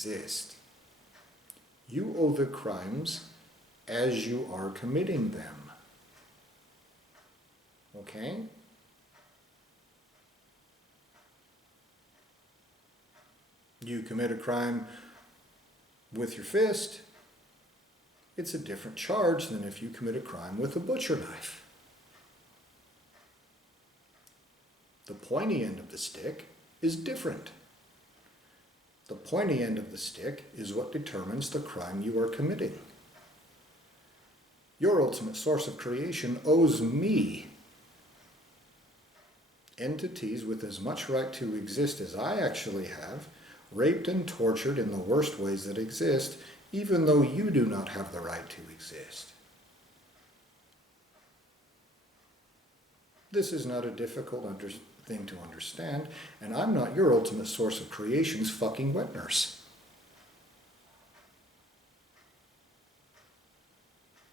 exist. You owe the crimes as you are committing them. Okay? You commit a crime with your fist, it's a different charge than if you commit a crime with a butcher knife. The pointy end of the stick is different. The pointy end of the stick is what determines the crime you are committing. Your ultimate source of creation owes me, entities with as much right to exist as I actually have, raped and tortured in the worst ways that exist, even though you do not have the right to exist. This is not a difficult thing to understand, and I'm not your ultimate source of creation's fucking wet nurse.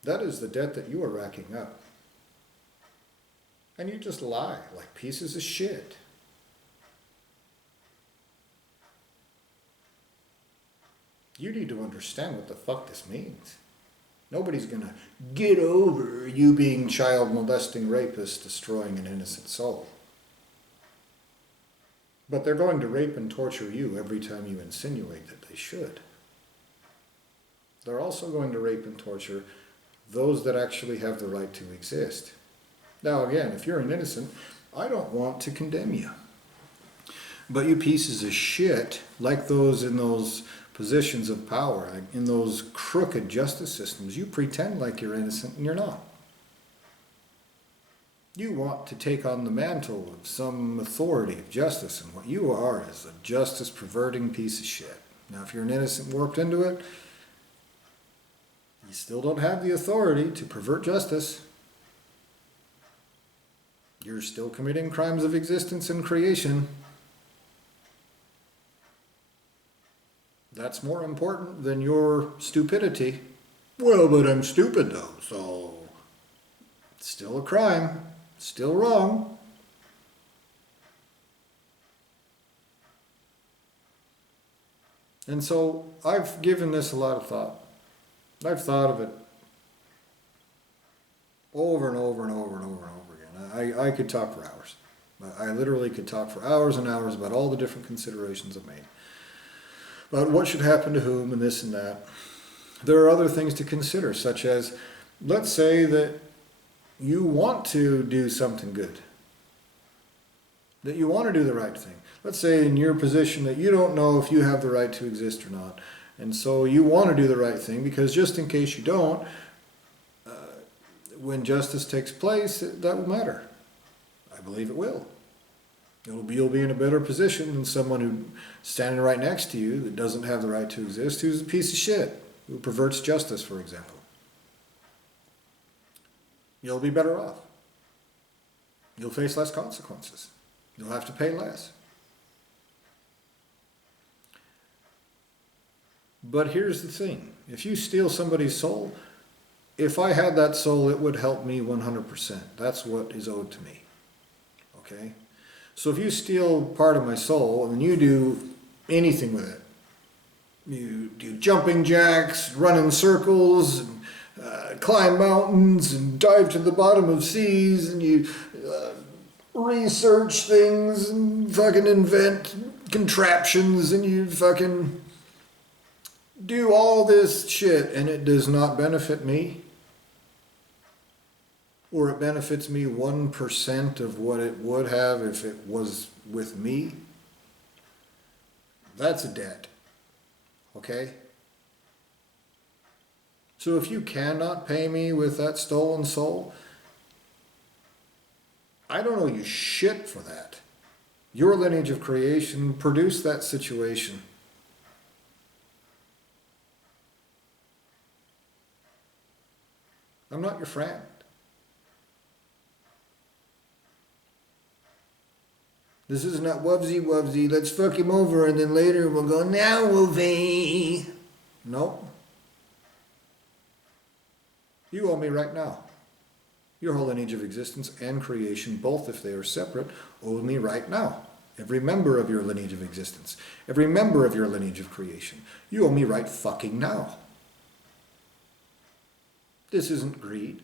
That is the debt that you are racking up. And you just lie like pieces of shit. You need to understand what the fuck this means. Nobody's gonna get over you being child molesting rapist destroying an innocent soul. But they're going to rape and torture you every time you insinuate that they should. They're also going to rape and torture those that actually have the right to exist. Now again, if you're an innocent, I don't want to condemn you. But you pieces of shit, like those in those positions of power, like in those crooked justice systems, you pretend like you're innocent and you're not. You want to take on the mantle of some authority of justice, and what you are is a justice perverting piece of shit. Now, if you're an innocent warped into it, you still don't have the authority to pervert justice. You're still committing crimes of existence and creation. That's more important than your stupidity. Well, but I'm stupid though, so it's still a crime. Still wrong. And so I've given this a lot of thought. I've thought of it over and over and over and over and over again. I could talk for hours. I literally could talk for hours and hours about all the different considerations I've made. About what should happen to whom and this and that. There are other things to consider, such as, let's say that you want to do something good, that you want to do the right thing. Let's say in your position that you don't know if you have the right to exist or not, and so you want to do the right thing because just in case you don't, when justice takes place, that will matter. I believe it will. You'll be in a better position than someone who's standing right next to you that doesn't have the right to exist, who's a piece of shit, who perverts justice, for example. You'll be better off. You'll face less consequences. You'll have to pay less. But here's the thing. If you steal somebody's soul, if I had that soul, it would help me 100%. That's what is owed to me. Okay? So if you steal part of my soul and you do anything with it, you do jumping jacks, run in circles, and climb mountains and dive to the bottom of seas, and you research things and fucking invent contraptions, and you fucking do all this shit, and it does not benefit me, or it benefits me 1% of what it would have if it was with me, that's a debt. Okay? So if you cannot pay me with that stolen soul, I don't owe you shit for that. Your lineage of creation produced that situation. I'm not your friend. This is not wubsy, let's fuck him over and then later we'll go, now Wolfie. Nope. You owe me right now. Your whole lineage of existence and creation, both if they are separate, owe me right now. every member of your lineage of existence, every member of your lineage of creation. You owe me right fucking now. This isn't greed.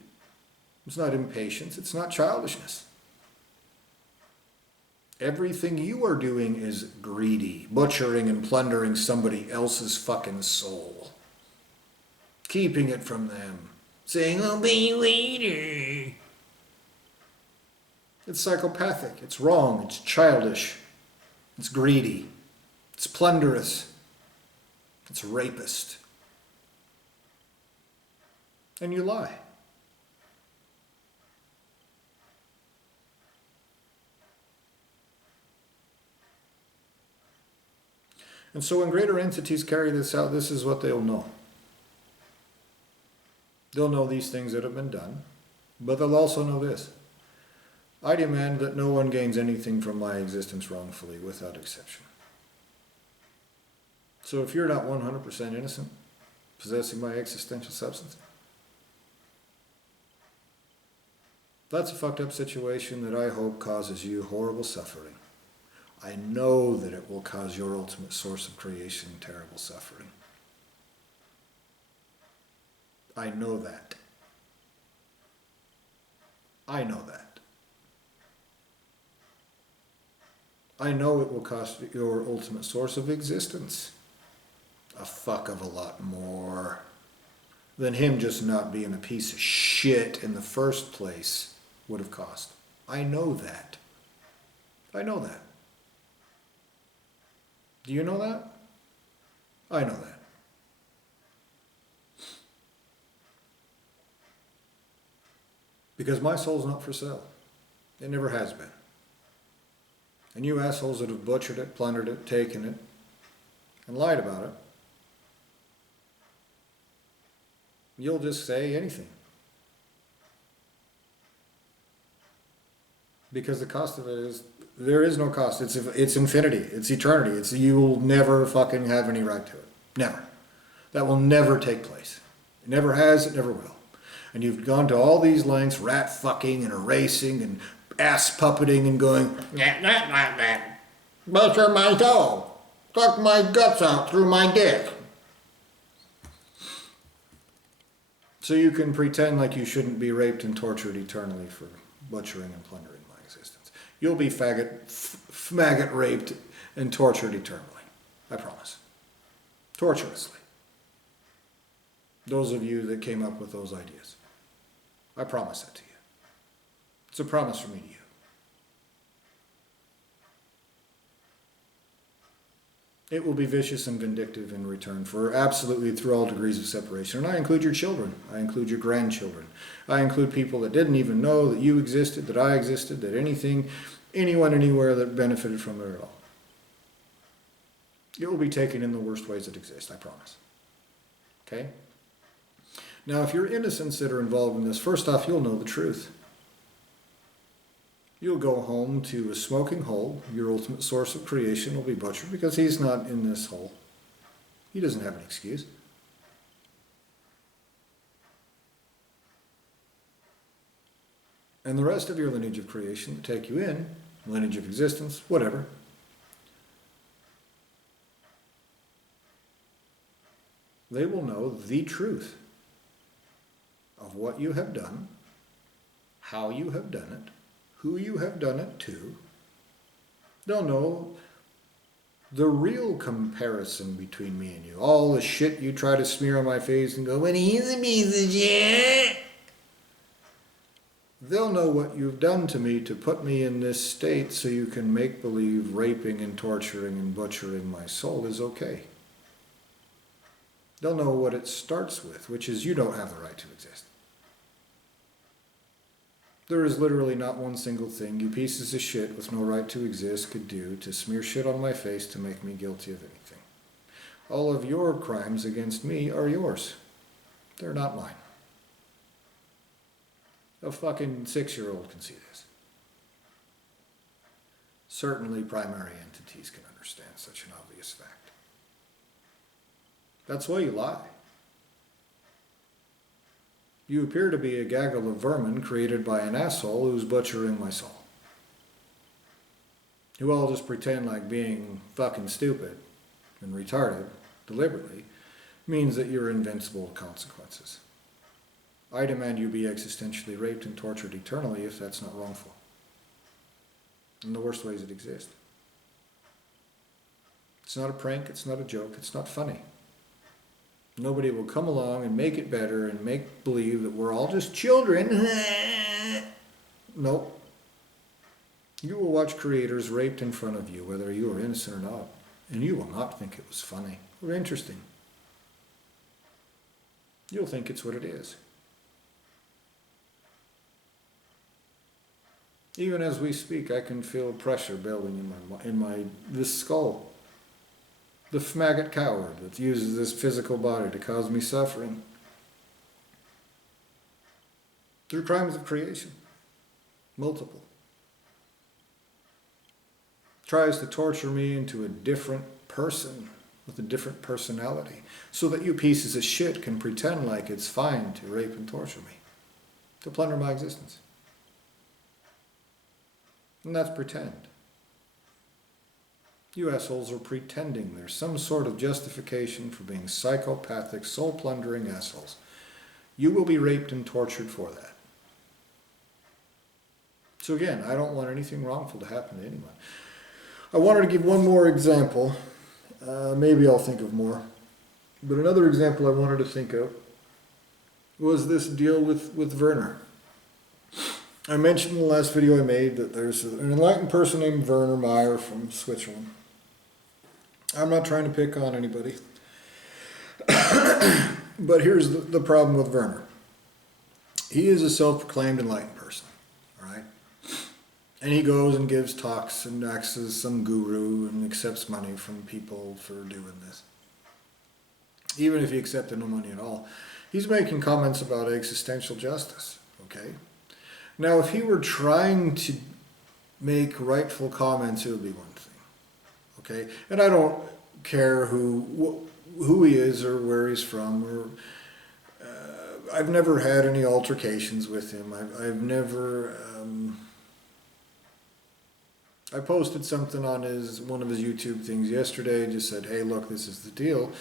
It's not impatience. It's not childishness. Everything you are doing is greedy, butchering and plundering somebody else's fucking soul. Keeping it from them. Saying, I'll pay you later. It's psychopathic. It's wrong. It's childish. It's greedy. It's plunderous. It's rapist. And you lie. And so when greater entities carry this out, this is what they'll know. They'll know these things that have been done, but they'll also know this. I demand that no one gains anything from my existence wrongfully, without exception. So if you're not 100% innocent, possessing my existential substance, that's a fucked up situation that I hope causes you horrible suffering. I know that it will cause your ultimate source of creation terrible suffering. I know that. I know that. I know it will cost your ultimate source of existence a fuck of a lot more than him just not being a piece of shit in the first place would have cost. I know that. I know that. Do you know that? I know that. Because my soul's not for sale. It never has been. And you assholes that have butchered it, plundered it, taken it, and lied about it, you'll just say anything. Because the cost of it is, there is no cost. It's infinity. It's eternity. You will never fucking have any right to it. Never. That will never take place. It never has, it never will. And you've gone to all these lengths, rat fucking and erasing and ass puppeting and going, that. Butcher my soul. Suck my guts out through my dick. So you can pretend like you shouldn't be raped and tortured eternally for butchering and plundering my existence. You'll be maggot raped and tortured eternally. I promise. Torturously. Those of you that came up with those ideas. I promise that to you. It's a promise from me to you. It will be vicious and vindictive in return for absolutely through all degrees of separation. And I include your children. I include your grandchildren. I include people that didn't even know that you existed, that I existed, that anyone, anywhere that benefited from it at all. It will be taken in the worst ways that exist, I promise. Okay? Now, if you're innocents that are involved in this, first off, you'll know the truth. You'll go home to a smoking hole. Your ultimate source of creation will be butchered because he's not in this hole. He doesn't have an excuse. And the rest of your lineage of creation that take you in, lineage of existence, whatever, they will know the truth of what you have done, how you have done it, who you have done it to. They'll know the real comparison between me and you. All the shit you try to smear on my face and go, when he's a piece of shit. They'll know what you've done to me to put me in this state so you can make believe raping and torturing and butchering my soul is okay. They'll know what it starts with, which is you don't have the right to exist. There is literally not one single thing you pieces of shit with no right to exist could do to smear shit on my face to make me guilty of anything. All of your crimes against me are yours. They're not mine. A fucking 6-year-old can see this. Certainly primary entities can understand such an obvious fact. That's why you lie. You appear to be a gaggle of vermin created by an asshole who's butchering my soul. who all just pretend like being fucking stupid and retarded deliberately means that you're invincible to consequences. I demand you be existentially raped and tortured eternally if that's not wrongful. In the worst ways that exist. It's not a prank, it's not a joke, it's not funny. Nobody will come along and make it better and make believe that we're all just children. Nope. You will watch creators raped in front of you, whether you are innocent or not, and you will not think it was funny or interesting. You'll think it's what it is. Even as we speak, I can feel pressure building in this skull. The maggot coward that uses this physical body to cause me suffering. Through crimes of creation. Multiple. Tries to torture me into a different person with a different personality so that you pieces of shit can pretend like it's fine to rape and torture me. To plunder my existence. And that's pretend. You assholes are pretending there's some sort of justification for being psychopathic, soul-plundering assholes. You will be raped and tortured for that. So again, I don't want anything wrongful to happen to anyone. I wanted to give one more example. Maybe I'll think of more. But another example I wanted to think of was this deal with Werner. I mentioned in the last video I made that there's an enlightened person named Werner Meyer from Switzerland. I'm not trying to pick on anybody. But here's the problem with Werner. He is a self-proclaimed enlightened person, all right? And he goes and gives talks and acts as some guru and accepts money from people for doing this. Even if he accepted no money at all. He's making comments about existential justice, okay? Now, if he were trying to make rightful comments, it would be one thing, okay? And I don't care who he is or where he's from. Or I've never had any altercations with him. I've never... I posted something on one of his YouTube things yesterday. Just said, hey, look, this is the deal.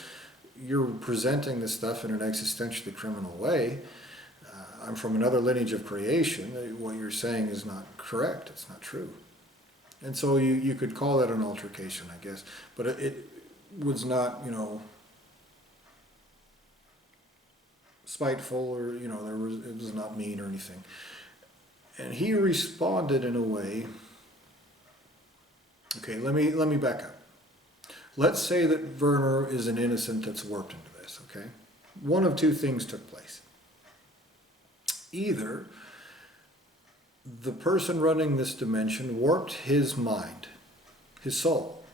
You're presenting this stuff in an existentially criminal way. I'm from another lineage of creation. What you're saying is not correct. It's not true. And so you could call that an altercation, I guess. But it was not, spiteful or, it was not mean or anything. And he responded in a way... Okay, let me back up. Let's say that Werner is an innocent that's warped into this, okay? One of two things took place. Either the person running this dimension warped his mind, his soul,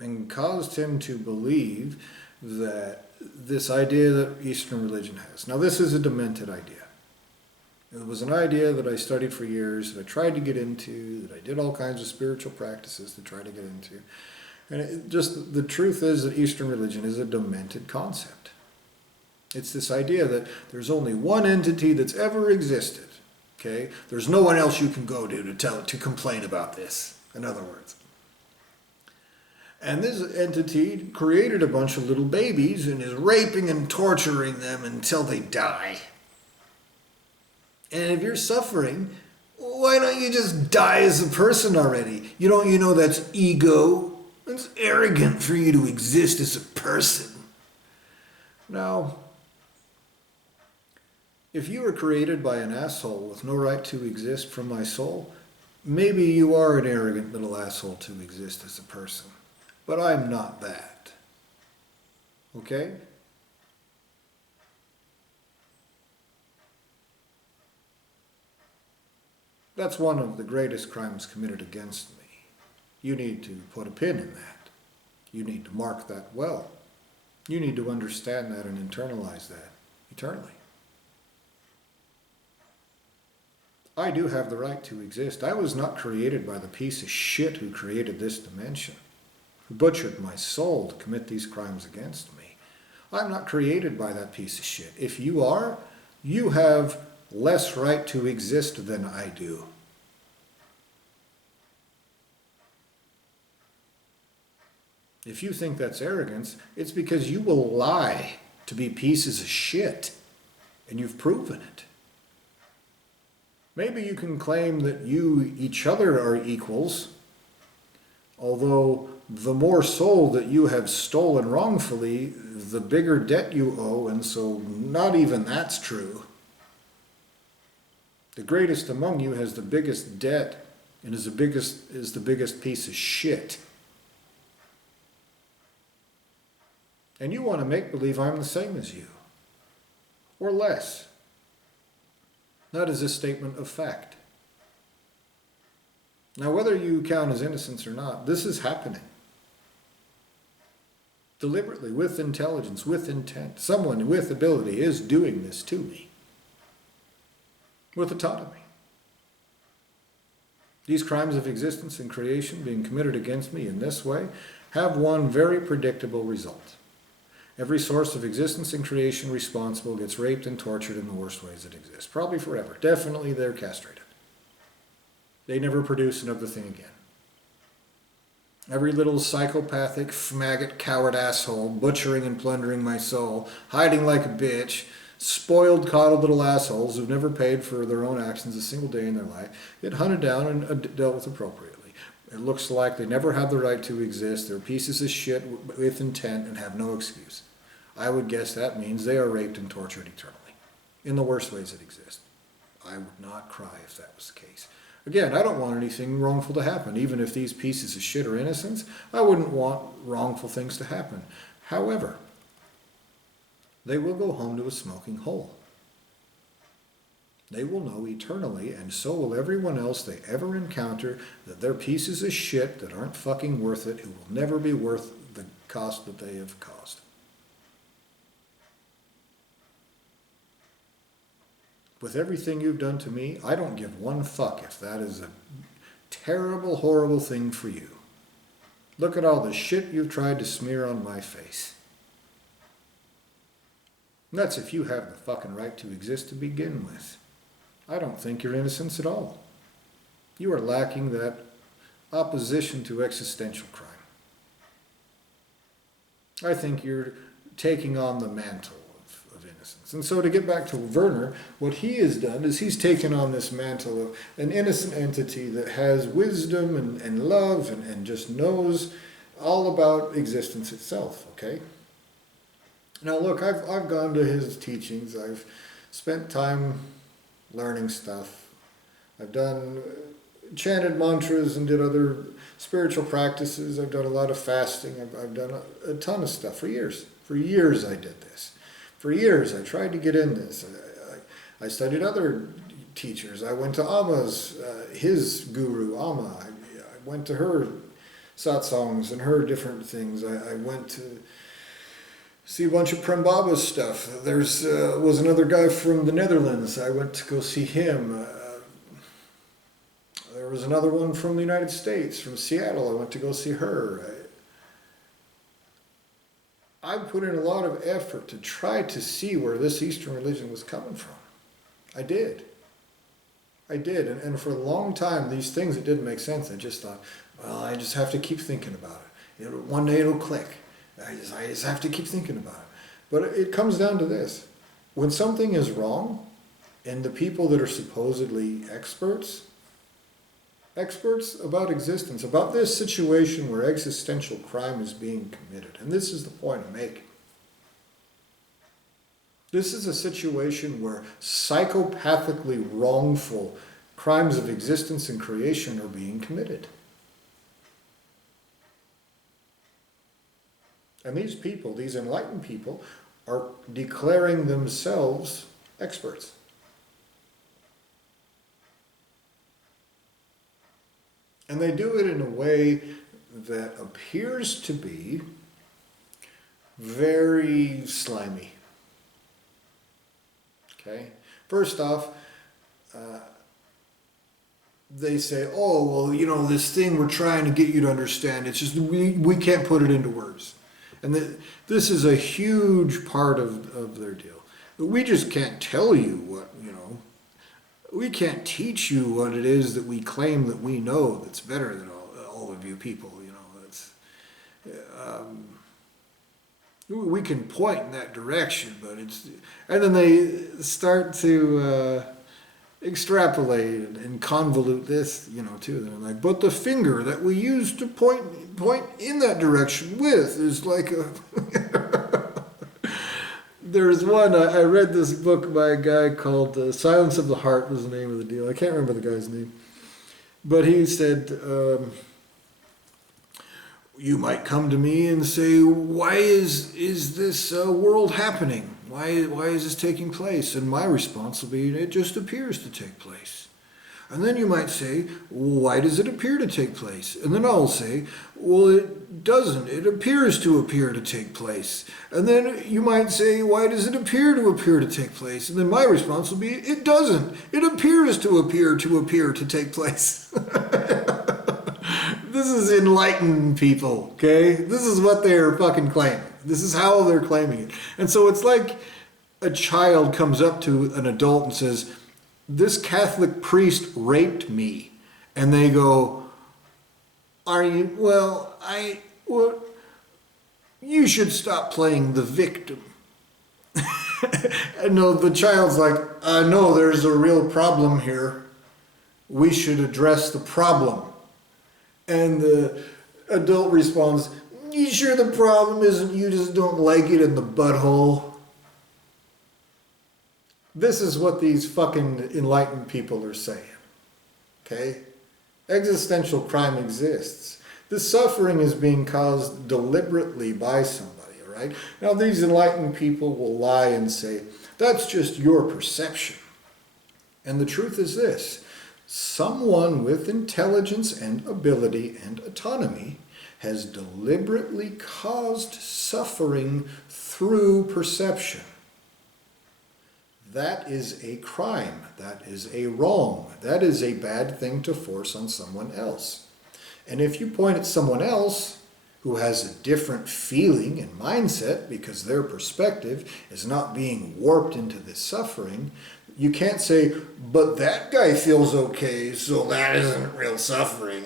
and caused him to believe that this idea that Eastern religion has. Now, this is a demented idea. It was an idea that I studied for years, that I tried to get into, that I did all kinds of spiritual practices to try to get into. And the truth is that Eastern religion is a demented concept. It's this idea that there's only one entity that's ever existed, okay? There's no one else you can go to complain about this, in other words. And this entity created a bunch of little babies and is raping and torturing them until they die. And if you're suffering, why don't you just die as a person already? You know that's ego. It's arrogant for you to exist as a person. Now, if you were created by an asshole with no right to exist from my soul, maybe you are an arrogant little asshole to exist as a person. But I'm not that. Okay? That's one of the greatest crimes committed against me. You need to put a pin in that. You need to mark that well. You need to understand that and internalize that eternally. I do have the right to exist. I was not created by the piece of shit who created this dimension, who butchered my soul to commit these crimes against me. I'm not created by that piece of shit. If you are, you have less right to exist than I do. If you think that's arrogance, it's because you will lie to be pieces of shit, and you've proven it. Maybe you can claim that you, each other, are equals, although the more soul that you have stolen wrongfully, the bigger debt you owe, and so not even that's true. The greatest among you has the biggest debt and is the biggest piece of shit. And you want to make believe I'm the same as you, or less. That is a statement of fact. Now, whether you count as innocence or not, this is happening. Deliberately, with intelligence, with intent. Someone with ability is doing this to me. With autonomy. These crimes of existence and creation being committed against me in this way have one very predictable result. Every source of existence and creation responsible gets raped and tortured in the worst ways that exist. Probably forever. Definitely they're castrated. They never produce another thing again. Every little psychopathic, maggot, coward asshole, butchering and plundering my soul, hiding like a bitch, spoiled, coddled little assholes who've never paid for their own actions a single day in their life, get hunted down and dealt with appropriately. It looks like they never had the right to exist. They're pieces of shit with intent and have no excuse. I would guess that means they are raped and tortured eternally, in the worst ways that exist. I would not cry if that was the case. Again, I don't want anything wrongful to happen. Even if these pieces of shit are innocents, I wouldn't want wrongful things to happen. However, they will go home to a smoking hole. They will know eternally, and so will everyone else they ever encounter, that they're pieces of shit that aren't fucking worth it, who will never be worth the cost that they have caused. With everything you've done to me, I don't give one fuck if that is a terrible, horrible thing for you. Look at all the shit you've tried to smear on my face. And that's if you have the fucking right to exist to begin with. I don't think you're innocent at all. You are lacking that opposition to existential crime. I think you're taking on the mantle of innocence. And so to get back to Werner, what he has done is he's taken on this mantle of an innocent entity that has wisdom and love and just knows all about existence itself, okay? Now look, I've gone to his teachings. I've spent time learning stuff. I've done chanted mantras and did other spiritual practices. I've done a lot of fasting. I've done a ton of stuff for years. For years I did this. For years I tried to get in this. I studied other teachers. I went to Amma's, his guru, Amma. I went to her satsangs and her different things. I went to see a bunch of Prem Baba's stuff. There's was another guy from the Netherlands. I went to go see him. There was another one from the United States, from Seattle. I went to go see her. I put in a lot of effort to try to see where this Eastern religion was coming from. I did. And for a long time, these things that didn't make sense, I just thought, well, I just have to keep thinking about it. One day it'll click. I just have to keep thinking about it. But it comes down to this. When something is wrong, and the people that are supposedly experts about existence, about this situation where existential crime is being committed, and this is the point I'm making. This is a situation where psychopathically wrongful crimes of existence and creation are being committed. And these people, these enlightened people, are declaring themselves experts. And they do it in a way that appears to be very slimy. Okay? First off, they say, oh, well, this thing we're trying to get you to understand, it's just we can't put it into words. And this is a huge part of their deal. We just can't tell you what, we can't teach you what it is that we claim that we know that's better than all of you people, we can point in that direction, but it's, and then they start to extrapolate and convolute this, too. They're like, but the finger that we use to point in that direction with is like a. There's one, I read this book by a guy called Silence of the Heart was the name of the deal. I can't remember the guy's name. But he said, you might come to me and say, why is this world happening? Why is this taking place? And my response will be, it just appears to take place. And then you might say, well, why does it appear to take place? And then I'll say, well, it doesn't. It appears to take place. And then you might say, why does it appear to take place? And then my response will be, it doesn't. It appears to take place. This is enlightened people, okay? This is what they're fucking claiming. This is how they're claiming it. And so it's like a child comes up to an adult and says, this Catholic priest raped me. And they go, are you, well, you should stop playing the victim. And no, the child's like, no, there's a real problem here. We should address the problem. And the adult responds, you sure the problem isn't you just don't like it in the butthole? This is what these fucking enlightened people are saying. Okay? Existential crime exists. The suffering is being caused deliberately by somebody, all right? Now these enlightened people will lie and say, that's just your perception. And the truth is this. Someone with intelligence and ability and autonomy has deliberately caused suffering through perception. That is a crime. That is a wrong. That is a bad thing to force on someone else. And if you point at someone else who has a different feeling and mindset because their perspective is not being warped into this suffering, you can't say, but that guy feels okay, so that isn't real suffering.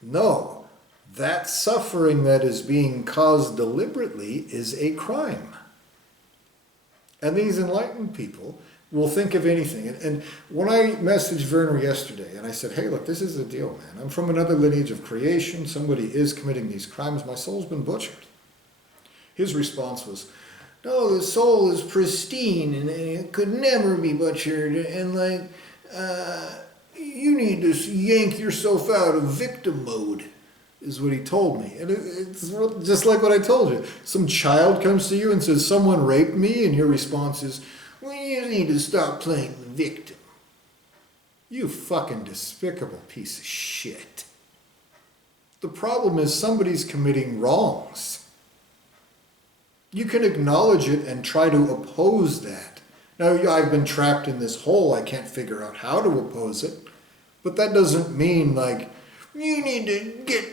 No, that suffering that is being caused deliberately is a crime. And these enlightened people will think of anything. And when I messaged Werner yesterday and I said, hey, look, this is the deal, man. I'm from another lineage of creation. Somebody is committing these crimes. My soul's been butchered. His response was, no, the soul is pristine and it could never be butchered. And you need to yank yourself out of victim mode, is what he told me. And it's just like what I told you. Some child comes to you and says, someone raped me, and your response is, well, you need to stop playing the victim. You fucking despicable piece of shit. The problem is somebody's committing wrongs. You can acknowledge it and try to oppose that. Now, I've been trapped in this hole. I can't figure out how to oppose it. But that doesn't mean, like, you need to get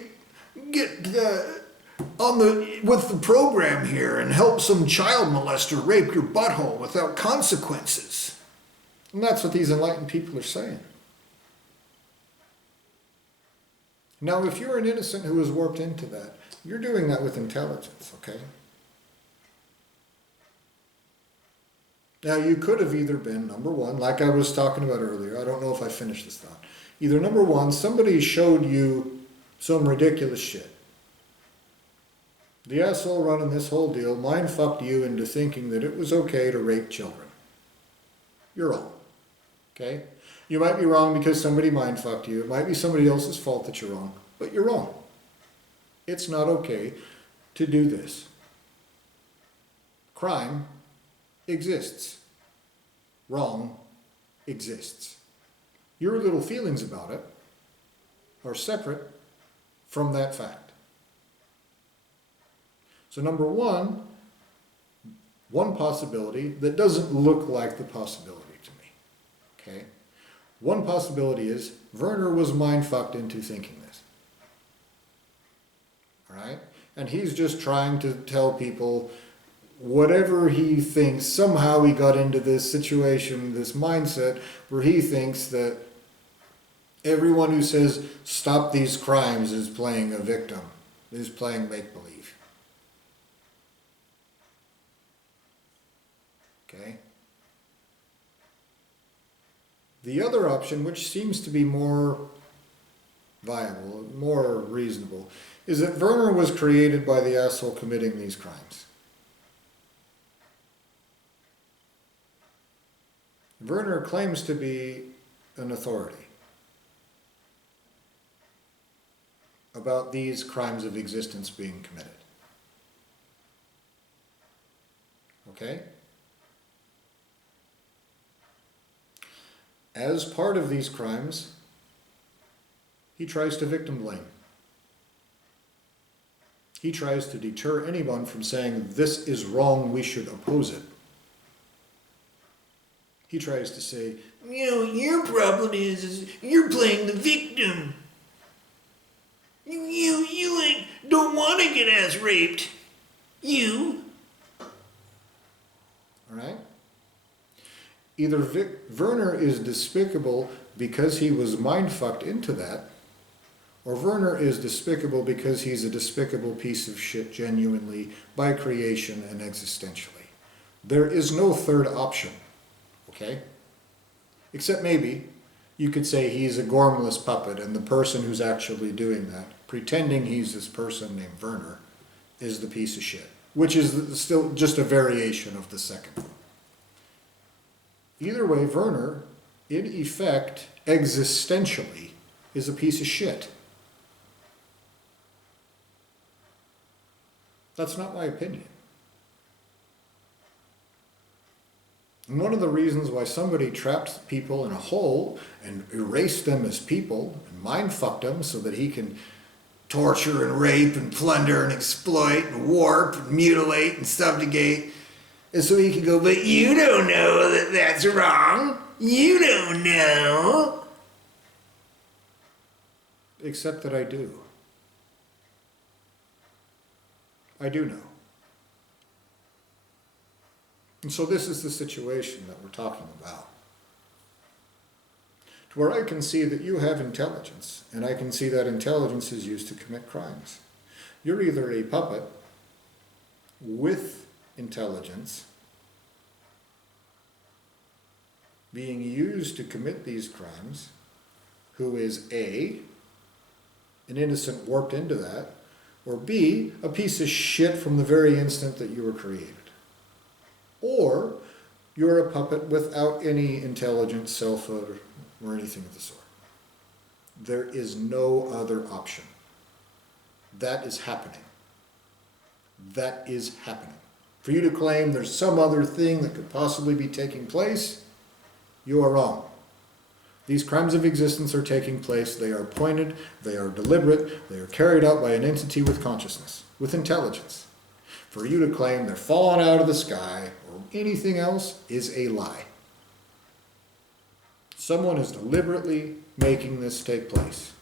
with the program here and help some child molester rape your butthole without consequences. And that's what these enlightened people are saying. Now, if you're an innocent who is warped into that, you're doing that with intelligence, okay? Now, you could have either been, number one, like I was talking about earlier, I don't know if I finished this thought. Either number one, somebody showed you some ridiculous shit. The asshole running this whole deal mind fucked you into thinking that it was okay to rape children. You're wrong. Okay? You might be wrong because somebody mind fucked you. It might be somebody else's fault that you're wrong. But you're wrong. It's not okay to do this. Crime exists. Wrong exists. Your little feelings about it are separate from that fact. So number one possibility that doesn't look like the possibility to me. Okay? One possibility is Werner was mind-fucked into thinking this. All right? And he's just trying to tell people whatever he thinks, somehow he got into this situation, this mindset, where he thinks that Everyone who says stop these crimes is playing a victim, is playing make-believe. Okay? The other option, which seems to be more viable, more reasonable, is that Werner was created by the asshole committing these crimes. Werner claims to be an authority about these crimes of existence being committed. Okay? As part of these crimes, he tries to victim blame. He tries to deter anyone from saying, this is wrong, we should oppose it. He tries to say, your problem is you're playing the victim. You don't want to get ass raped. You. All right? Either Werner is despicable because he was mind-fucked into that, or Werner is despicable because he's a despicable piece of shit genuinely by creation and existentially. There is no third option, okay? Except maybe you could say he's a gormless puppet and the person who's actually doing that, pretending he's this person named Werner, is the piece of shit, which is still just a variation of the second one. Either way, Werner, in effect, existentially, is a piece of shit. That's not my opinion. And one of the reasons why somebody trapped people in a hole and erased them as people and mind-fucked them so that he can torture and rape and plunder and exploit and warp and mutilate and subjugate is so he can go, but you don't know that that's wrong. You don't know. Except that I do. I do know. And so this is the situation that we're talking about. To where I can see that you have intelligence, and I can see that intelligence is used to commit crimes. You're either a puppet with intelligence being used to commit these crimes, who is A, an innocent warped into that, or B, a piece of shit from the very instant that you were created. Or you're a puppet without any intelligence, selfhood, or anything of the sort. There is no other option. That is happening. That is happening. For you to claim there's some other thing that could possibly be taking place, you are wrong. These crimes of existence are taking place. They are pointed, they are deliberate, they are carried out by an entity with consciousness, with intelligence. For you to claim they're falling out of the sky or anything else is a lie. Someone is deliberately making this take place.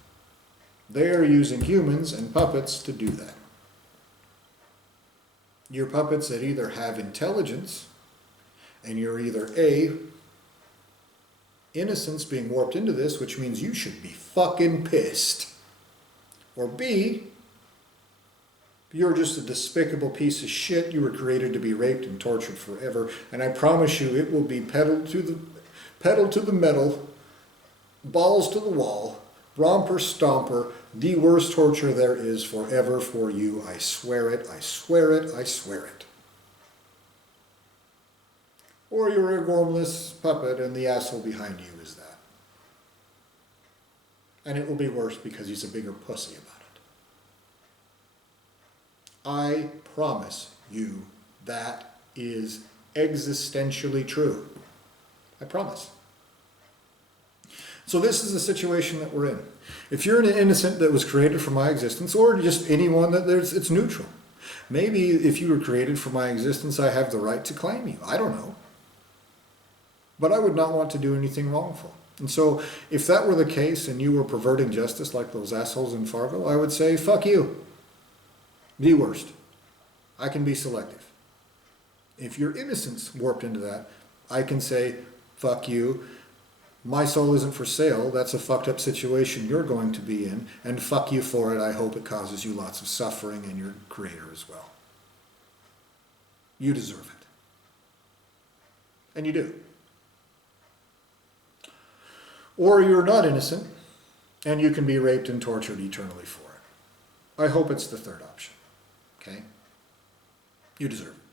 They are using humans and puppets to do that. You're puppets that either have intelligence, and you're either A, innocence being warped into this, which means you should be fucking pissed, or B, you're just a despicable piece of shit. You were created to be raped and tortured forever, and I promise you it will be pedal to the metal, balls to the wall, romper stomper, the worst torture there is forever for you. I swear it, I swear it, I swear it. Or you're a gormless puppet and the asshole behind you is that. And it will be worse because he's a bigger pussy about it. I promise you that is existentially true. I promise. So this is the situation that we're in. If you're an innocent that was created for my existence, or just anyone that it's neutral. Maybe if you were created for my existence, I have the right to claim you. I don't know. But I would not want to do anything wrongful. And so if that were the case and you were perverting justice like those assholes in Fargo, I would say, fuck you. The worst. I can be selective. If your innocence warped into that, I can say, fuck you. My soul isn't for sale. That's a fucked up situation you're going to be in, and fuck you for it. I hope it causes you lots of suffering and your creator as well. You deserve it. And you do. Or you're not innocent, and you can be raped and tortured eternally for it. I hope it's the third option. Okay? You deserve it.